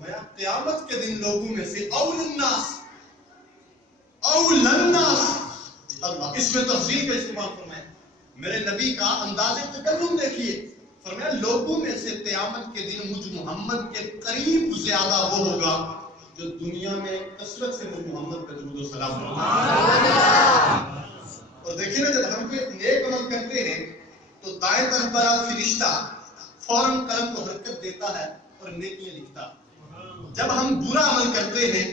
قیامت کے دن لوگوں میں سے اولناس اللہ اس میں تفصیل کا استعمال فرمایا. میرے نبی کا انداز تکلم دیکھیے. فرمایا لوگوں میں سے قیامت کے دن مجھ محمد کے قریب زیادہ وہ ہوگا جو دنیا میں کثرت سے مجھ محمد پہ درود و سلام پڑھتا. اور دیکھیے نا جب ہم کوئی نیک عمل کرتے ہیں تو دائیں طرف پر فرشتہ فوراً قلم کو حرکت دیتا ہے اور نیکیاں لکھتا. جب ہم برا عمل کرتے ہیں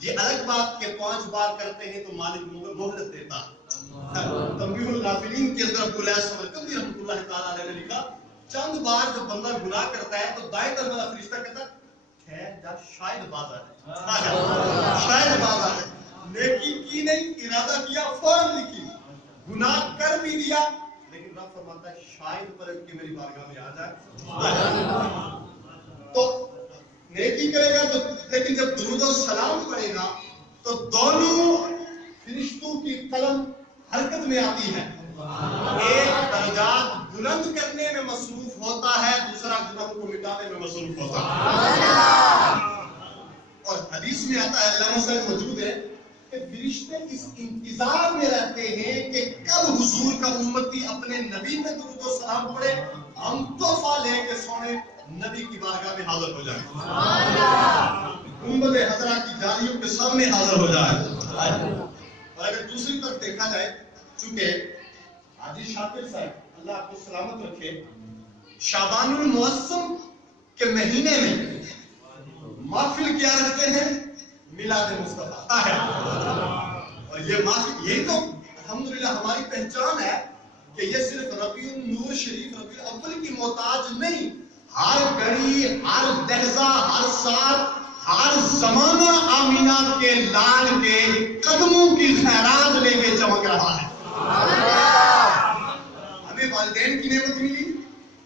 یہ الگ بات کہ 5 بار کرتے ہیں تو مالک مہلت دیتا. تنبیہ الغافلین کے اندر ابو الیاس سمرقندی رحمۃ اللہ تعالی علیہ نے لکھا چند بار جب بندہ گناہ کرتا ہے تو دائیں طرف والا فرشتہ کہتا ہے جب شاید باز آ جائے شاید باز آ جائے. نیکی کی نہیں ارادہ کیا فوراً لکھی. گناہ کر بھی دیا لیکن رب فرماتا ہے شاید پلٹ کے میری بارگاہ میں آ جائے. تو نیکی کرے گا تو لیکن جب درود و سلام پڑھے گا تو دونوں فرشتوں کی قلم حرکت میں آتی ہے. ایک درجات بلند کرنے میں مصروف ہوتا ہے دوسرا گناہوں کو مٹانے میں مصروف ہوتا ہے. اور حدیث میں آتا ہے علامہ صاحب موجود ہے کہ فرشتے اس انتظار میں رہتے ہیں کہ کب حضور کا امتی اپنے نبی میں درود و سلام پڑھے ہم تحفہ لے کے سونے نبی کی بارگاہ میں حاضر ہو جائے. گنبد حضرہ کی جالیوں کے سامنے حاضر ہو جائے. اور اگر دوسری طرف دیکھا جائے چونکہ حاجی شاکر صاحب اللہ آپ کو سلامت رکھے شعبان المعظم کے مہینے میں محفل کیا رکھتے ہیں میلاد مصطفیٰ. اور یہ محفل یہی تو الحمدللہ ہماری پہچان ہے کہ یہ صرف ربیع النور شریف ربیع الاول کی محتاج نہیں. ہر گھڑی ہر لحظہ ہر ساتھ ہر زمانہ آمینہ کے لال کے قدموں کی خیرات لے کے چمک رہا ہے. ہمیں والدین کی نعمت ملی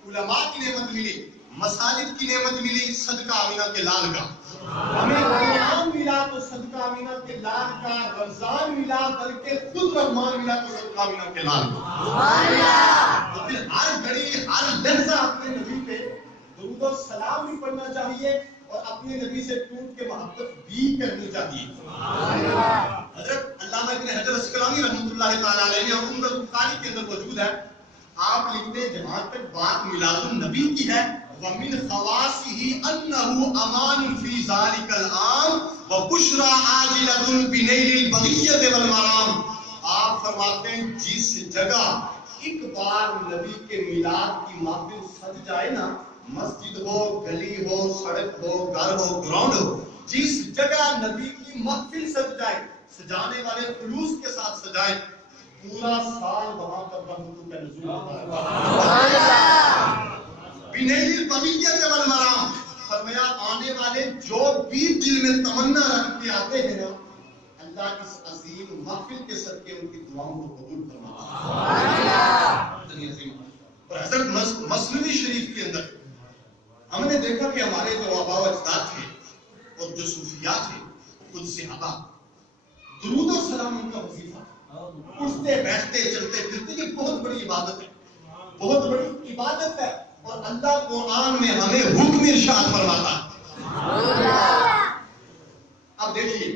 علماء کی نعمت ملی مساجد کی نعمت ملی صدقہ آمینہ کے لال کا. ہمیں قرآن ملا تو صدقہ آمینہ کے لال کا. رمضان ملا بلکہ خود رحمان ملا تو صدقہ آمینہ کے لال کا. تو پھر ہر گھڑی ہر لحظہ اپنے نبی پہ درود و سلام بھی پڑھنا چاہیے اور اپنے نبی سے ٹوٹ کے محبت بھی کرنی چاہیے. حضرت علامہ ابن حجر اسقلانی رحمۃ اللہ تعالی علیہ نے عمدۃ القاری کے اندر موجود ہے. آپ لکھتے ہیں جہاں تک بات میلاد النبی کی ہے وَمِنْ خَوَاسِهِ أَنَّهُ أَمَانٌ فِي ذَلِكَ الْعَامِ وَبُشْرَى عَاجِلَةٌ بِنَيْلِ الْبَغِيَّةِ وَالْمَرَامِ. آپ فرماتے ہیں جس جگہ ایک بار نبی کے میلاد کی محفل سج جائے نا مسجد ہو گلی ہو سڑک ہو گھر ہو گراؤنڈ ہو جس جگہ نبی کی محفل سج جائے سجانے والے خلوص کے ساتھ سجائے پورا سال وہاں پر رحمتوں کا نزول ہوتا ہے. بِنَيْلِ الْبَغِيَّةِ وَالْمَرَامِ فرمایا آنے والے جو بھی دل میں تمنا رکھ کے آتے ہیں نا اللہ اس عظیم محفل کے صدقے ان کی دعاؤں کو قبول فرماتا ہے. اور حضرت مثنوی شریف کے اندر ہم نے دیکھا کہ ہمارے جو آباء و اجداد تھے اور جو صوفیاء تھے خود صحابہ درود و سلام ان کا وظیفہ اٹھتے بیٹھتے چلتے پھرتے یہ بہت بڑی عبادت ہے بہت بڑی عبادت ہے. اور اللہ قرآن میں ہمیں حکم ارشاد فرماتا ہے. اب دیکھیے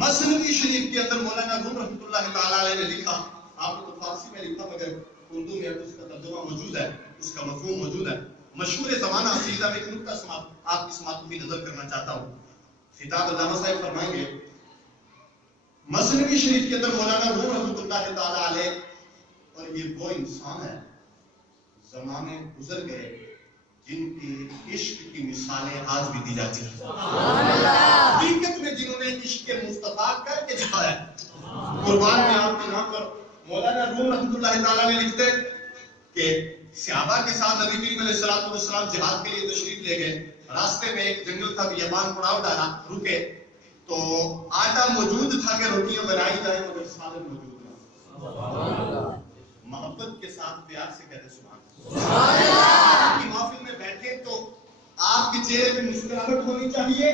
مثنوی شریف کے اندر مولانا روم رحمۃ اللہ تعالی علیہ نے لکھا آپ کو تو فارسی میں لکھا مگر اردو میں اس کا ترجمہ موجود ہے اس کا مفہوم موجود ہے. مشہور زمانہ عقیدہ میں ان کا آپ کی سماعت بھی نظر کرنا چاہتا ہوں. خطاب علامہ صاحب فرمائیں گے مثنوی شریف کے اندر مولانا روم رحمۃ اللہ تعالی علیہ اور یہ وہ انسان ہے زمانے گزر گئے جن کی عشق کی مثالیں آج بھی دی جاتی ہیں. حقیقت میں جنہوں نے عشق کے مصطفیٰ کر کے دکھایا قربان میں آپ کے نام پر مولانا روم رحمۃ اللہ تعالی نے لکھتے کہ صحابہ کے ساتھ نبی کریم علیہ الصلوۃ والسلام جہاد کے لیے تشریف لے گئے. راستے میں ایک جنگل تھا بیابان پڑاؤ ڈالا رکے تو آٹا موجود تھا کہ روٹیاں بنائی جائیں مگر سالن موجود نہ. محبت کے ساتھ پیار سے کہتے سبحان اللہ. محفل میں بیٹھے تو آپ کے چہرے پہ مسکراہٹ ہونی چاہیے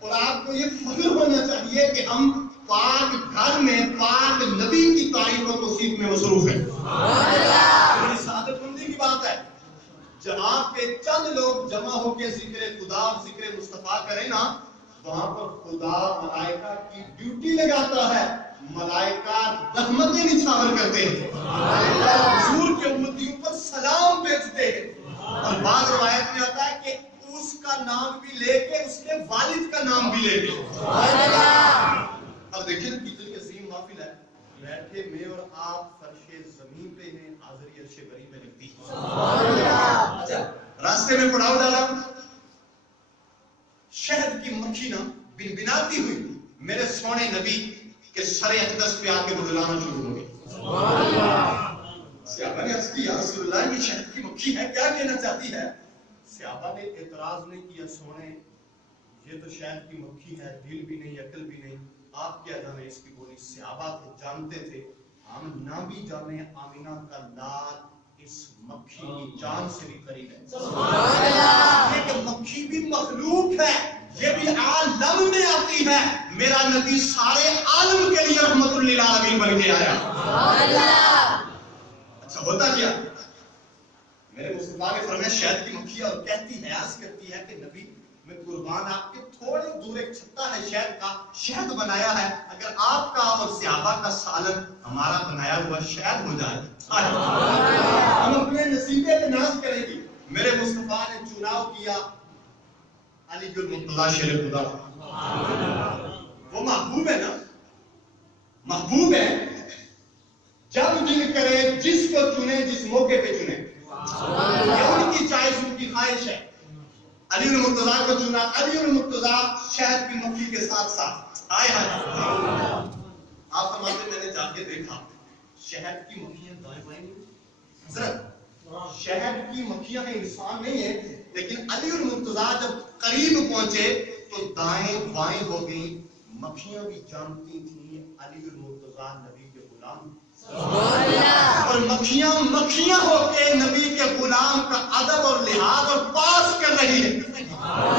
اور آپ کو یہ فخر ہونا چاہیے کہ ہم پاک گھر میں پاک نبی کی تعریف و توصیف میں مصروف ہیں. بڑی سعادت مندی کی بات ہے جہاں پہ چند لوگ جمع ہو کے ذکر خدا اور ذکر مصطفیٰ کریں نا، وہاں پر خدا ملائکہ کی ڈیوٹی لگاتا ہے، ملائکہ رحمتیں نچھاور کرتے ہیں، حضور کے امتیوں پر سلام بھیجتے ہیں، اور بعض روایت میں آتا ہے کہ اس کا نام بھی لے کے اس کے والد کا نام بھی لے کے۔ اب دیکھیں کتنی عظیم محفل ہے، بیٹھے میں اور آپ فرش زمین پہ ہیں، حاضری عرش بری میں لگتی ہے۔ راستے میں پڑاؤ ڈالا، شہد کی مکھی نہ بنبناتی ہوئی میرے سونے نبی کے سر اقدس پہ آ کے بلانا شروع ہو گئی۔ صحابہ نے عرض کی یا رسول اللہ یہ شہد کی مکھی ہے، کیا کہنا چاہتی ہے؟ صحابہ نے اعتراض نہیں کیا، سونے یہ تو شہد کی مکھی ہے، دل بھی نہیں عقل بھی نہیں، آپ کیا جانے اس کی بولی؟ صحابہ تو جانتے تھے، ہم نہ بھی جانے آمینہ کا لال اس مکھی کی جان سے بھی قریب ہے۔ یہ کہ مکھی بھی مخلوق ہے، یہ بھی عالم میں آتی ہے، میرا نبی سارے عالم کے لیے رحمت للعالمین بن کے آیا۔ اچھا ہوتا کیا؟ میرے مصطفیٰ نے فرمایا شہد کی مکھی، اور کہتی ہے، عرض کرتی ہے کہ نبی میں قربان آپ کے تھوڑے دور ایک چھتا ہے شہد کا، شہد بنایا ہے، اگر آپ کا اور صحابہ کا سالن ہمارا بنایا ہوا شہد ہو جائے ہم اپنے نصیبے پہ ناز کریں گے۔ میرے مصطفیٰ نے چناؤ کیا علی المرتضیٰ شیر خدا، وہ محبوب ہے نا، محبوب ہے، جب دل کرے جس کو چنے جس موقع پہ چنے، یہ ان کی چائس ان کی خواہش ہے۔ علی المرتضیٰ کو چنا، علی المرتضیٰ شہد کی مکھی کے ساتھ ساتھ آئے ہیں۔ آپ فرماتے میں نے جا کے دیکھا شہد کی مکھیاں دائیں بائیں نہیں، حضرت شہد کی مکھیاں انسان نہیں ہے، لیکن علی المرتضیٰ جب قریب پہنچے تو دائیں بائیں ہو گئی، مکھیاں بھی جانتی تھیں علی المرتضیٰ نبی کے غلام، اور مکھیاں مکھیاں ہو کے نبی کے غلام کا ادب اور لحاظ اور پاس کر رہی ہے،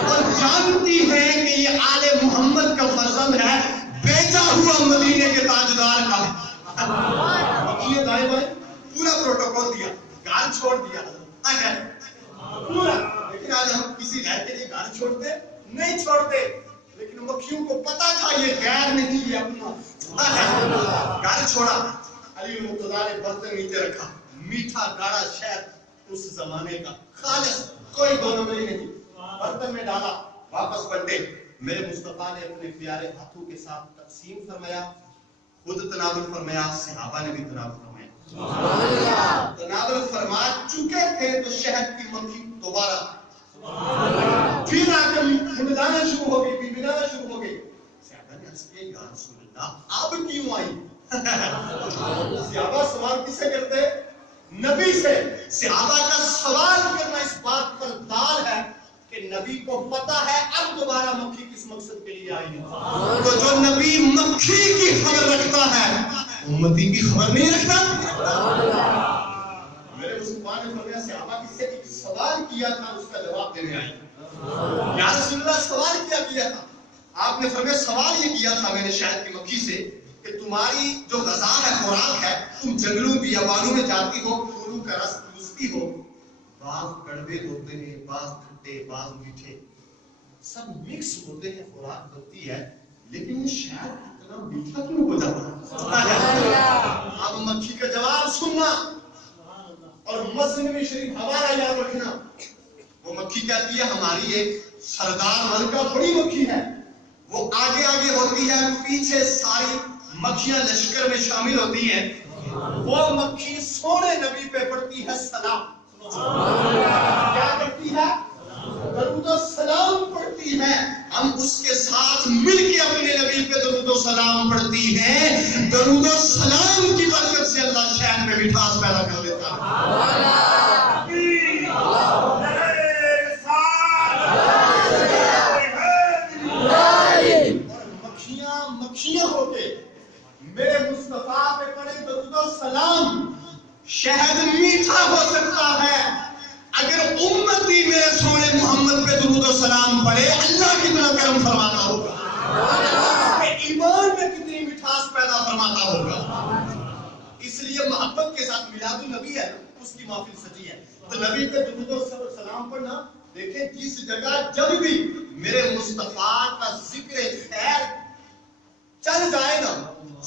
اور جانتی ہیں کہ یہ آل محمد کا فرزند ہے، بیچا ہوا مدینے کے تاجدار کا ہے۔ مکھیاں دائیں بائیں پورا پروٹوکول دیا، گھر چھوڑ دیا پورا، لیکن آج ہم کسی غیر کے لیے گھر چھوڑتے نہیں چھوڑتے، لیکن مکھیوں کو پتا تھا یہ غیر نہیں، یہ اپنا، گھر چھوڑا۔ علی المرتضیٰ نے برتن نیچے رکھا، میٹھا گاڑا شہد اس زمانے کا خالص، کوئی دو نمبری نہیں، برتن میں ڈالا، واپس پلٹے۔ میرے مصطفیٰ نے اپنے پیارے ہاتھوں کے ساتھ تقسیم فرمایا، خود تناول فرمایا، صحابہ نے بھی تناول فرمایا۔ تناول فرما چکے تھے تو شہد کی مکھی دوبارہ پھر آ کر بنبنانا شروع ہو گئی، بنبنانا شروع ہو گئی۔ صحابہ نے عرض کیا یا رسول اللہ اب کیوں آئی؟ صحابہ سوال کس سے کرتے؟ نبی سے۔ صحابہ کا سوال کرنا اس بات پر دال ہے کہ نبی کو پتا ہے اب دوبارہ مکھی کس مقصد کے لیے آئی ہے، تو جو نبی مکھی کی خبر رکھتا ہے امتی کی خبر نہیں رکھتا۔ میرے مصطفیٰ نے فرمایا صحابہ کس سے ایک سوال کیا تھا، اس کا جواب دینے آئی۔ یا رسول اللہ سوال کیا تھا؟ آپ نے فرمایا سوال یہ کیا تھا میں نے شہد کی مکھی سے کہ تمہاری جو غذا ہے، خوراک ہے، تم جنگلوں بیابانوں میں جاتی ہو، پھولوں کا رس چوستی ہو، بعض کڑوے ہوتے ہیں، بعض کھٹے، بعض میٹھے، سب مکس ہوتے ہیں، خوراک بنتی ہے، لیکن شہد اتنا میٹھا کیوں ہو جاتا ہے؟ اب مکھی کا جواب سننا اور مسلم شریف حوالہ یاد رکھنا۔ وہ مکھی کہتی ہے ہماری ایک سردار ملکہ بڑی مکھی ہے، وہ آگے آگے ہوتی ہے، پیچھے ساری مکھیاں لشکر میں شامل ہوتی ہیں، وہ مکھی سونے نبی پہ پڑتی ہے سلام، کیا کرتی ہے؟ درود و سلام پڑھتی ہے، ہم اس کے ساتھ مل کے اپنے نبی پہ درود و سلام پڑھتی ہیں۔ درود و سلام کی برکت سے اللہ شہد میں مٹھاس پیدا کر دیتا ہے۔ مکھیاں ہو کے میرے مصطفیٰ پہ پڑھے درود و سلام، شہد میٹھا ہو سکتا ہے اگر امتی میرے سونے محمد پہ درود و سلام پڑھے، اللہ کتنا کرم فرماتا ہوگا، ایمان میں کتنی مٹھاس پیدا فرماتا ہوگا۔ اس لیے محبت کے ساتھ میلاد النبی ہے، اس کی محفل ہیں. تو نبی پہ درود و سلام پڑھنا. دیکھیں جس جگہ جب بھی میرے مصطفیٰ کا ذکر خیر چل جائے نا,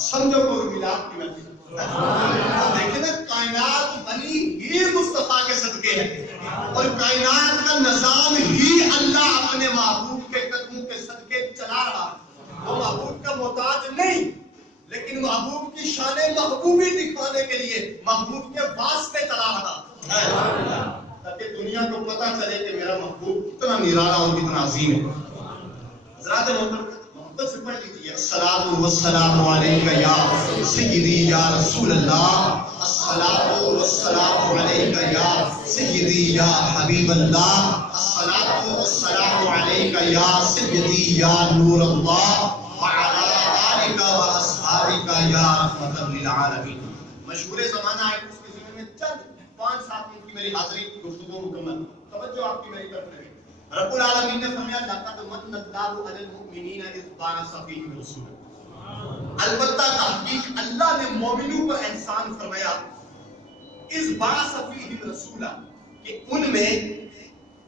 سمجھو کوئی میلاد کی محفل. دیکھیں نا, کائنات بنی ہی مصطفیٰ کے صدقے ہے, اور کائنات کا نظام ہی اللہ اپنے محبوب کے قدموں کے صدقے چلا رہا ہے. وہ محبوب کا محتاج نہیں, لیکن محبوب کی شان محبوبی دکھانے کے لیے محبوب کے واسطے چلا رہا ہے, تاکہ دنیا کو پتہ چلے کہ میرا محبوب کتنا نرالا اور کتنا عظیم ہے. حضرات محبت سے پڑھ لیجیے. الصلاۃ والسلام علیکہ یا سیدی یا رسول اللہ, الصلاۃ والسلام علیکہ یا سیدی یا حبیب اللہ, الصلاۃ والسلام علیکہ یا سیدی یا نور اللہ, وعلی آلک و اصحابک یا رحمۃ للعالمین. مشہور زمانہ ہے, اس کے ذمہ میں چند 5-7 منٹ کی میری حاضری گفتگو مکمل. توجہ آپ کی میری طرف رہے. رب العالمین نے فرمایا لقد من اللہ علی المؤمنین اذ بعث فیہم رسولا. البتہ تحقیق اللہ نے مومنوں پر احسان فرمایا اذ بعث فیہم رسولا, کہ ان میں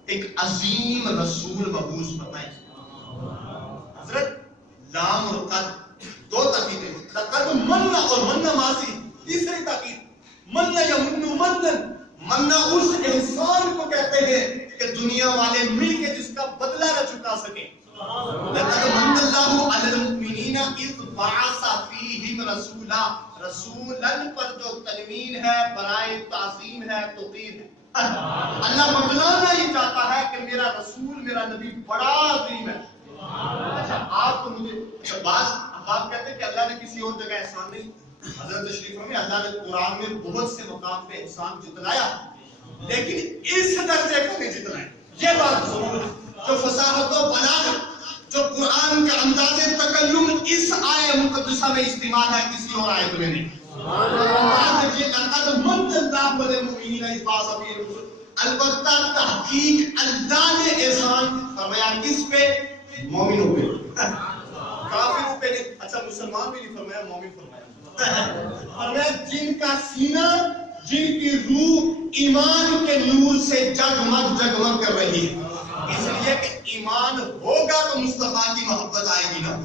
ایک عظیم رسول مبعوث فرمائے. حضرت لام اور قد دو تاکیدیں, لقد من اور من ماضی, تیسری تاکید من یمن منن. مننا اس احسان کو کہتے ہیں کہ دنیا والے مل کے جس کا بدلہ نہ چکا سکیں. لقد من اللہ علی المؤمنین اذ بعث فیہم رسولا. رسولن پر جو تنوین ہے برائے تعظیم ہے, توقیر ہے. اللہ بتلانا یہ چاہتا ہے کہ میرا رسول میرا نبی بڑا عظیم ہے. اچھا آپ تو مجھے بعض آپ کہتے ہیں کہ اللہ نے کسی اور جگہ احسان نہیں. حضرت تشریف میں اللہ نے قرآن میں بہت سے مقام پہ احسان جتلایا, لیکن اس درجے کو نہیں جتلایا. یہ بات ضرور ہے. جو فصاحت و بلاغت, جو قرآن کا انداز تکلم اس آیہ مقدسہ میں استعمال ہے, کسی اور آیت میں نہیں. البتہ تحقیق اللہ نے احسان فرمایا کس پہ؟ مومنوں پہ, کافروں پہ نہیں. اچھا مسلمان بھی نہیں فرمایا, مومن فرمایا. فرمایا جن کا سینہ, جن کی روح ایمان کے نور سے جگمگ جگمگ کر رہی ہے. اس لیے کہ ایمان ہوگا تو مصطفیٰ کی محبت آئے گی نا.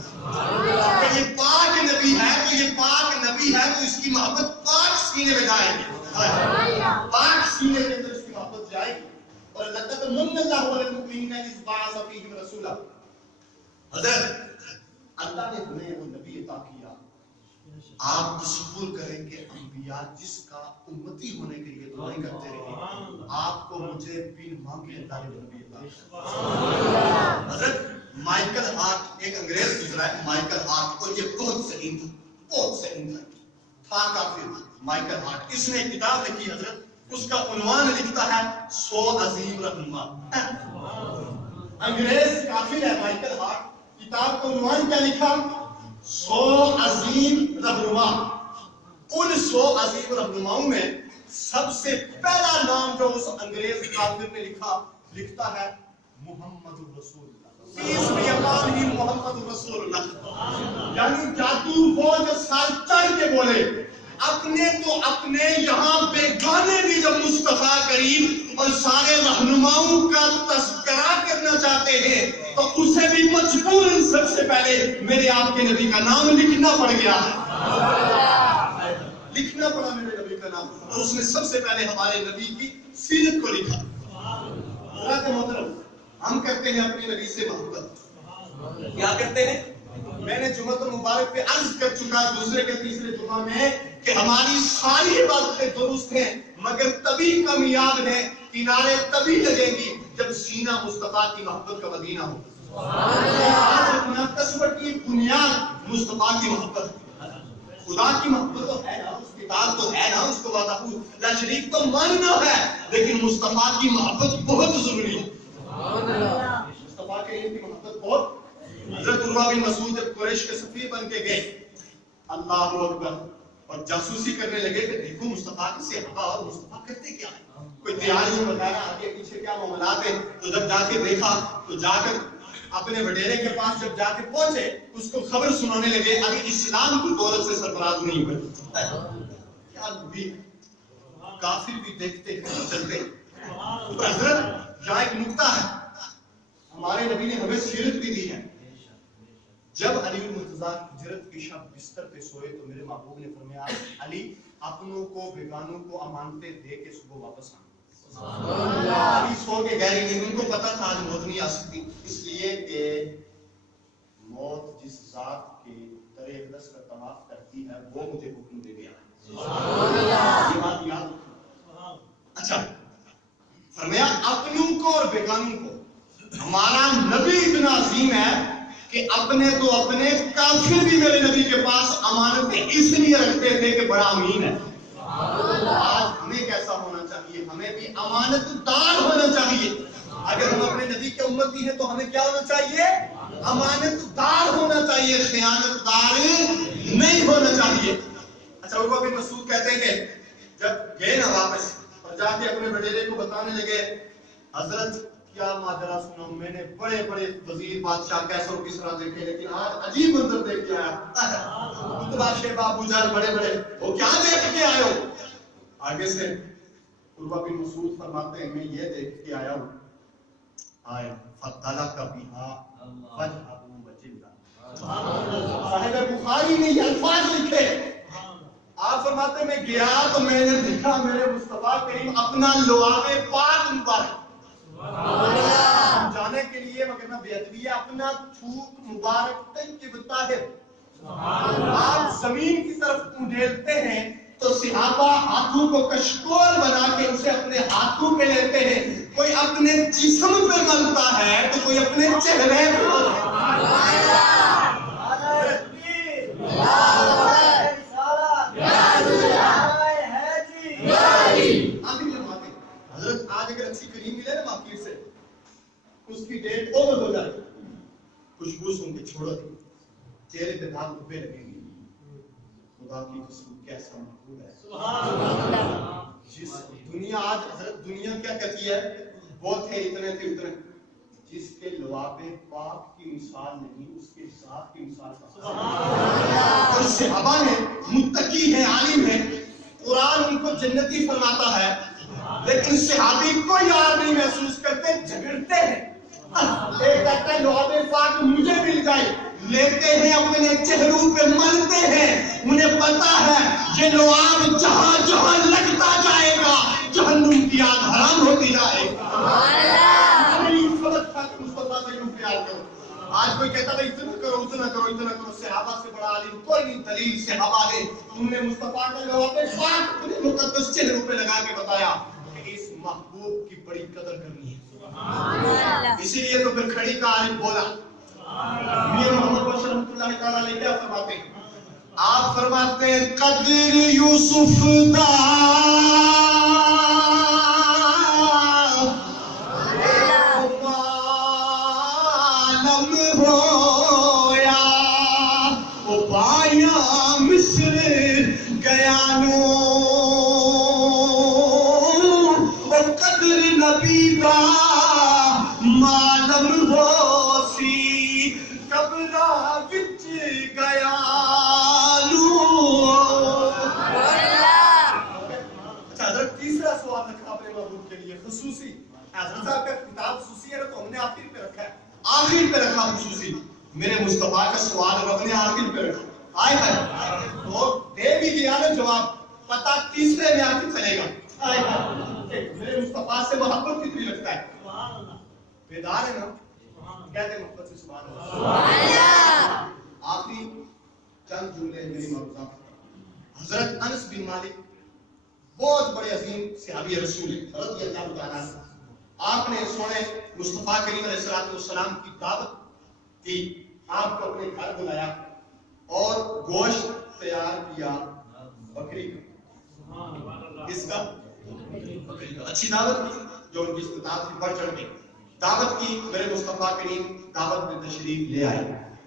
کہ یہ پاک نبی ہے, تو یہ پاک نبی ہے تو اس کی محبت پاک سینے میں جائے گی, پاک سینے کے اندر اس کی محبت جائے گی. اور لقد من اللہ علی المؤمنین اذ بعث فیہم رسولا. حضرت اللہ نے ہمیں وہ نبی عطا کیا. آپ تصور کریں کہ انبیاء جس کا امتی ہونے کے لیے دعائیں کرتے رہے, آپ کو مجھے بن مانگے اللہ نے نبی عطا. حضرت مائیکل ہارٹ, ایک انگریز گزرا ہے مائیکل ہارٹ, کو یہ بہت ذہین تھا, بہت ذہین تھا کافر مائیکل ہارٹ. اس نے ایک کتاب لکھی حضرت, اس کا عنوان لکھتا ہے 100 عظیم رہنما. انگریز کافر ہے مائیکل ہارٹ, کتاب کا عنوان کیا لکھا؟ 100 عظیم رہنما. ان 100 عظیم رہنماؤں میں سب سے پہلا نام جو اس انگریز کافر نے لکھتا ہے محمد رسول اللہ. پیس بی اپان ہی محمد رسول اللہ. یعنی جادو وہ جو سال چڑھ کے بولے, اپنے تو اپنے یہاں بیگانے بھی جب مصطفیٰ کریم اور سارے رہنماؤں کا تذکرہ کرنا چاہتے ہیں تو اسے بھی مجبور سب سے پہلے میرے آپ کے نبی کا نام لکھنا پڑ گیا, لکھنا پڑا میرے نبی کا نام. اور اس نے سب سے پہلے ہمارے نبی کی سیرت کو لکھا. حضرات محترم, ہم کرتے ہیں اپنے نبی سے محبت, کیا کرتے ہیں؟ میں نے جمعہ المبارک پہ عرض کر چکا دوسرے کے تیسرے جمعہ میں کہ ہماری ساری عبادتیں درست ہیں, مگر تبھی کامیاب ہیں, کنارے تبھی لگیں گی جب سینہ مصطفیٰ کی محبت کا مدینہ ہو. تصور کی بنیاد مصطفیٰ کی محبت. خدا کی محبت تو ہے نا, اس کتاب تو ہے نا, اس کو وعدہ لا شریک تو ماننا ہے, لیکن مصطفیٰ کی محبت بہت ضروری ہے. مصطفیٰ کے کی محبت بہت. حضرت عروہ بن مسعود جب قریش کے سفیر بن کے گئے, اللہ اکبر, اور جاسوسی کرنے لگے کہ دیکھو مصطفیٰ کی صحابہ اور مصطفیٰ کرتے کیا ہے, کوئی تیاری میں بتایا آگے پیچھے کیا معاملات ہیں. تو جب جا کے دیکھا تو جا کر اپنے وڈیرے کے پاس جب جا کے پہنچے اس کو خبر سنانے لگے, ابھی اسلام کی دولت سے سرفراز نہیں ہوئے. کیا نبی, کافر بھی دیکھتے ہیں چلتے ہیں۔ پر حضرت یہاں ایک نکتہ ہے، ہمارے نبی نے ہمیں سیرت بھی دی ہے۔ جب علی المرتضیٰ ہجرت کی شب بستر پہ سوئے تو میرے محبوب نے فرمایا علی اپنوں کو بیگانوں کو امانتیں دے کے صبح واپس آنا۔ علی سو کے گہری نیند، ان کو پتا تھا آج موت نہیں آ سکتی، اس لیے کہ موت جس ذات کے در اقدس کا طواف کرتی ہے وہ مجھے حکم دے گیا ہے۔ یہ بات یاد رکھو۔ اچھا فرمایا اپنوں کو اور بیگانوں کو۔ ہمارا نبی اتنا عظیم ہے کہ اپنے تو اپنے کافر بھی میرے نبی کے پاس امانتیں اس لیے رکھتے تھے کہ بڑا امین ہے۔ آج ہمیں کیسا ہونا چاہیے؟ ہمیں بھی امانت دار ہونا چاہیے۔ اگر ہم اپنے نبی کے امتی ہیں تو ہمیں کیا ہونا چاہیے؟ امانت دار ہونا چاہیے، خیانت دار نہیں ہونا چاہیے۔ اچھا عروہ بن مسعود کہتے ہیں کہ جب گئے نا واپس اور جا کے اپنے وڈیرے کو بتانے لگے حضرت کیا ماجرا سنا، میں نے بڑے بڑے وزیر بادشاہ کیسر کس طرح دیکھے لیکن آج عجیب منظر دیکھ کے آیا۔ اتبا شیبہ ابو جہل بڑے بڑے، وہ کیا دیکھ کے آئے ہو؟ آگے سے عروہ بن مسعود فرماتے ہیں میں یہ دیکھ کے آیا ہوں آئے فَطَلَقَ بِهَا وَجْهَهُ وَجِلْدَهُ۔ صاحب بخاری نے یہ الفاظ لکھے، آپ فرماتے ہیں میں گیا تو میں نے دیکھا میرے مصطفیٰ کریم اپنا لعاب پاک مبارک جانے کے لیے مگر نہ بے ادبی اپنا تھوک مبارک طیب طاہر آپ زمین کی طرف اونڈیلتے ہیں تو صحابہ ہاتھوں کو کشکول بنا کے اسے اپنے ہاتھوں پہ لیتے ہیں، کوئی اپنے جسم پہ ملتا ہے تو کوئی اپنے چہرے پہ۔ حضرت آج اگر اچھی کریم ملے نا مارکیٹ سے اس کی ڈیٹ اوور ہو جائے، خوشبو سن کے چھوڑو دی، چہرے پہ داغ دھبے لگیں گے، خدا کی قسم کیسا محبوب ہے۔ جس دنیا آج حضرت دنیا کیا کہتی ہے وہ تھے اتنے تھے اتنے، جس کے لعاب پاک کی مثال نہیں اس کے ذات کی مثال کا۔ اور صحابہ نے متقی ہیں عالم ہیں، قرآن ان کو جنتی فرماتا ہے لیکن صحابی کو یاد نہیں محسوس کرتے، جھگڑتے ہیں۔ ایک کہتا ہے لعاب پاک مجھے مل جائے، لیتے ہیں اپنے چہروں پہ ملتے ہیں، انہیں پتا ہے یہ لعاب جہاں جہاں لگتا جائے گا جہنم کی آگ حرام ہوتی جائے گا۔ آج کوئی کہتا ہے اتنا کرو اتنا کرو اتنا کرو، صحابہ سے بڑا عالم کوئی نہیں، دلیل صحابہ نے انہوں نے مصطفیٰ کا لعاب پاک اپنے مقدس چہروں پہ لگا کے بتایا کہ اس محبوب کی بڑی قدر کرنی ہے۔ اسی لیے تو پھر کھڑی کا عالم بولا میاں محمد بشر رحمۃ اللہ تعالیٰ علیہ کیا فرماتے ہیں؟ آپ فرماتے ہیں قدر یوسف دا معلم ہویا وہ پایا مصر گیا نو، وہ قدر نبی دا معلم ہو سی قبرہ وچ گیا نو۔ اچھا حضرت تیسرا سوال رکھا اپنے محبوب کے لیے خصوصی، حضرت صاحب کا کتاب خصوصی ہے تو ہم نے آخر پہ رکھا ہے، آخر پہ رکھا خصوصی، میرے مصطفیٰ کا سوال رب نے آخر پہ رکھا، آئے ہے تو دے بھی دیا نا جواب، پتہ تیسرے میں آ کے چلے گا۔ آئے ہے میرے مصطفیٰ سے محبت کتنی رکھتا ہے، بیدار ہے نا، کہتے ہیں محبت سے سبحان اللہ۔ آخری چند جملے میری معروضہ، حضرت انس بن مالک بہت بڑے عظیم صحابی رسول ہیں رضی اللہ تعالیٰ عنہ، آپ نے سونے مصطفیٰ کریم علیہ السلام کی دعوت کی، آپ کو اپنے گھر بلایا اور گوشت تیار کیا بکری کا، اس کا بکری کا، اچھی دعوت کی جو ان کی استطاعت کی بڑھ چڑھ گئی، دعوت کی، میرے مصطفیٰ کریم دعوت میں تشریف لے آئے،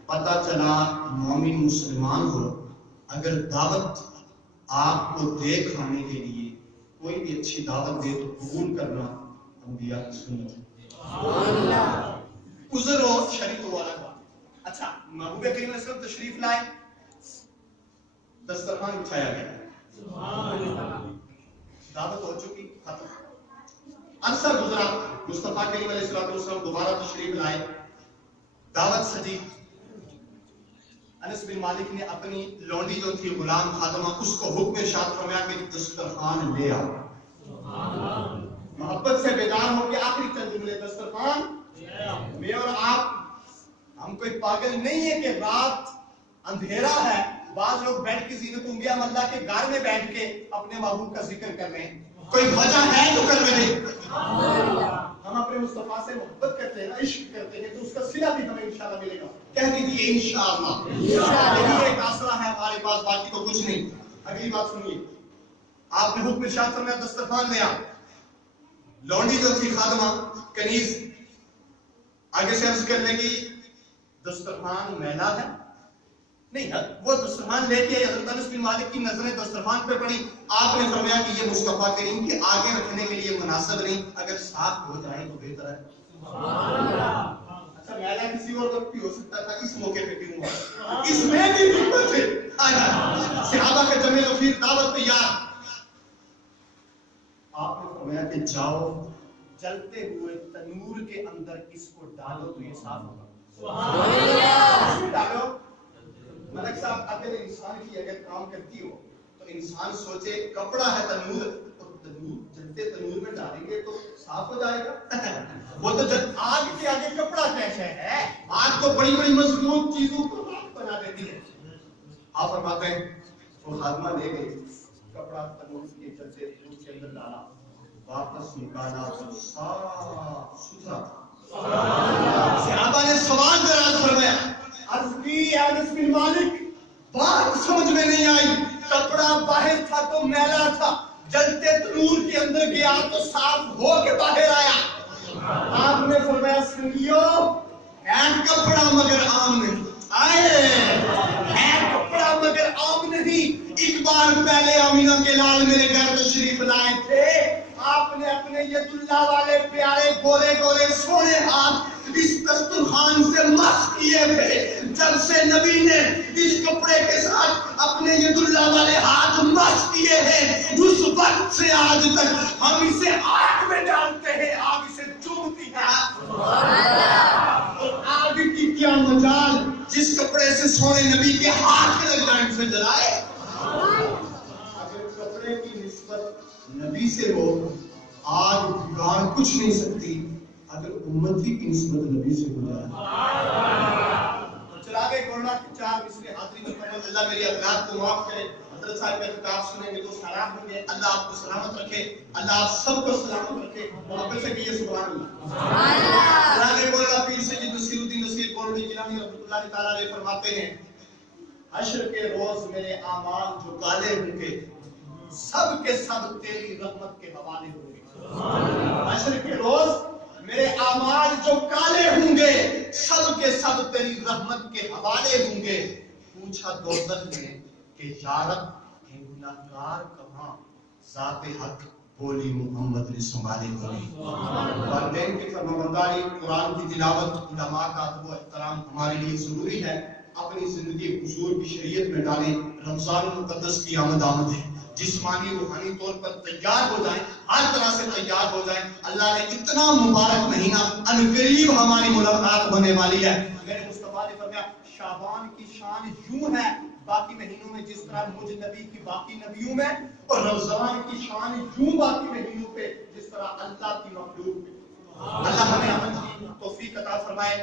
پتہ چلا مومن مسلمان ہو اگر دعوت آپ کو دے کھانے کے لیے کوئی بھی اچھی دعوت دے تو قبول کرنا انبیاء کی سنت ہے۔ عذر ہو شریعت والا کا۔ اچھا محبوب کریم علیہ السلام تشریف لائے، دسترخوان بچھایا گیا، دعوت ہو چکی، ختم۔ عرصہ گزرا، مصطفیٰ کریم علیہ السلام دوبارہ تشریف لائے، دعوت سجی۔ انس بن مالک نے اپنی لونڈی جو تھی غلام خادمہ، اس کو حکم ارشاد فرمایا کہ دسترخوان لے آ۔ محبت سے بیدار ہو کے آخری چند جملے، دسترخوان میں اور آپ، ہم کوئی پاگل نہیں ہے کہ رات اندھیرا ہے، بعض لوگ بیٹھ کے زینت انبیاء اللہ کے گھر میں بیٹھ کے اپنے محبوب کا ذکر کر رہے ہیں، کوئی وجہ ہے تو کر رہے ہیں۔ ہم اپنے مصطفیٰ سے محبت کرتے ہیں، عشق کرتے ہیں، تو اس کا صلہ بھی ہمیں انشاءاللہ ملے گا۔ کہہ دیجیے انشاءاللہ۔ یہی ایک آسرا ہے ہمارے پاس، باقی تو کچھ نہیں۔ اگلی بات سنیے، آپ نے حکم ارشاد فرمایا دسترخوان لے آ۔ لونڈی جو تھی خادمہ کنیز آگے سے عرض کرنے کی دسترخوان میلا ہے، نہیں ہے، وہ دسترخوان لے کے حضرت انس بن مالک کی نظریں دسترخوان پہ پڑی، آپ نے فرمایا کہ یہ مصطفیٰ کریم کے آگے رکھنے کے لیے مناسب نہیں، اگر صاف ہو جائے تو بہتر ہے۔ اچھا میلا کسی اور وقت بھی ہو سکتا تھا، اس موقع پہ کیوں ہوا؟ اس میں بھی حکمت ہے۔ صحابہ کے جمع رفیق دعوت تیار، آپ نے فرمایا کہ جاؤ جلتے ہوئے تنور کے اندر اس کو ڈالو تو یہ صاف ہوگا۔ اس میں ڈالو۔ ملک صاحب اگر انسان کی اگر کام کرتی ہو تو انسان سوچے کپڑا ہے تنور، تنور جلتے تنور میں ڈالیں گے تو صاف ہو جائے گا۔ وہ تو جب آگ کے آگے کپڑا کیسے ہے؟ آگ تو بڑی بڑی مضبوط چیزوں کو بنا دیتی ہے۔ آپ فرماتے ہیں وہ خادمہ لے گئی، کپڑا تنور کے جلتے تنور کے اندر ڈالا، واپس نکالا تو صاف ستھرا۔ صحابہ نے سوال دراز فرمایا، عرض کی انس بن مالک بات سمجھ میں نہیں آئی، کپڑا باہر تھا تو میلا تھا، جلتے تنور کے اندر گیا تو صاف ہو کے باہر آیا۔ آپ نے فرمایا سنگیو ہے کپڑا مگر عام نہیں، ہے کپڑا مگر عام نہیں۔ ایک بار پہلے آمینہ کے لال میرے گھر تشریف لائے تھے، آپ نے اپنے ید اللہ والے پیارے گورے گورے سونے ہاتھ اس دسترخوان سے مس کیے تھے۔ جب سے نبی نے اس کپڑے کے ساتھ اپنے ید اللہ والے ہاتھ مس کیے ہیں، اس وقت سے آج تک ہم اسے آگ میں ڈالتے ہیں، آگ اسے چومتی ہے۔ اور آگ کی کیا مجال جس کپڑے سے سونے نبی کے ہاتھ لگ جائیں سے جلائے۔ اگر کپڑے کی نسبت نبی سے ہو، آگ بگاڑ کچھ نہیں سکتی، اگر امتی کی نسبت نبی سے ہو جائے۔ چلا گئے کورونا کی 4 مصرے حاضری مکمل۔ اللہ میری اولاد کو معاف کرے۔ حضرت صاحب کا خطاب سنیں گے تو خراب ہوں گے۔ اللہ آپ کو سلامت رکھے، اللہ آپ سب کو سلامت رکھے۔ محبت سے کہیے سبحان اللہ۔ جناب مولانا پیر سید نصیر الدین نصیر کولوی جیلانی رحمۃ اللہ تعالی علیہ فرماتے ہیں، حشر کے روز میرے اعمال جو کالے ہوں گے سب کے سب تیری رحمت کے حوالے ہوں گے۔ حشر کے روز میرے اعمال جو کالے ہوں گے سب کے سب تیری رحمت کے حوالے ہوں گے۔ پوچھا دوزخ نے کہ یا رب یہ گناہگار کہاں؟ ذات حق بولی محمد نے سنبھالے ہوئی۔ والدین کی فرمانبرداری، قرآن کی تلاوت، علماء کا ادب و احترام ہمارے لیے ضروری ہے۔ اپنی زندگی حضور کی شریعت میں ڈالیں۔ رمضان المقدس کی آمد ہے، جسمانی روحانی طور پر تیار ہو جائیں، ہر طرح سے تیار ہو جائیں۔ اللہ نے اتنا مبارک مہینہ عنقریب ہماری ملاقات ہونے والی ہے۔ میرے مصطفیٰ نے فرمایا شعبان کی شان یوں ہے باقی مہینوں میں جس طرح مجھ نبی کی باقی نبیوں میں، اور رمضان کی شان یوں باقی مہینوں پہ جس طرح اللہ کی مخلوق پہ۔ اللہ ہمیں عمل کی توفیق عطا فرمائے۔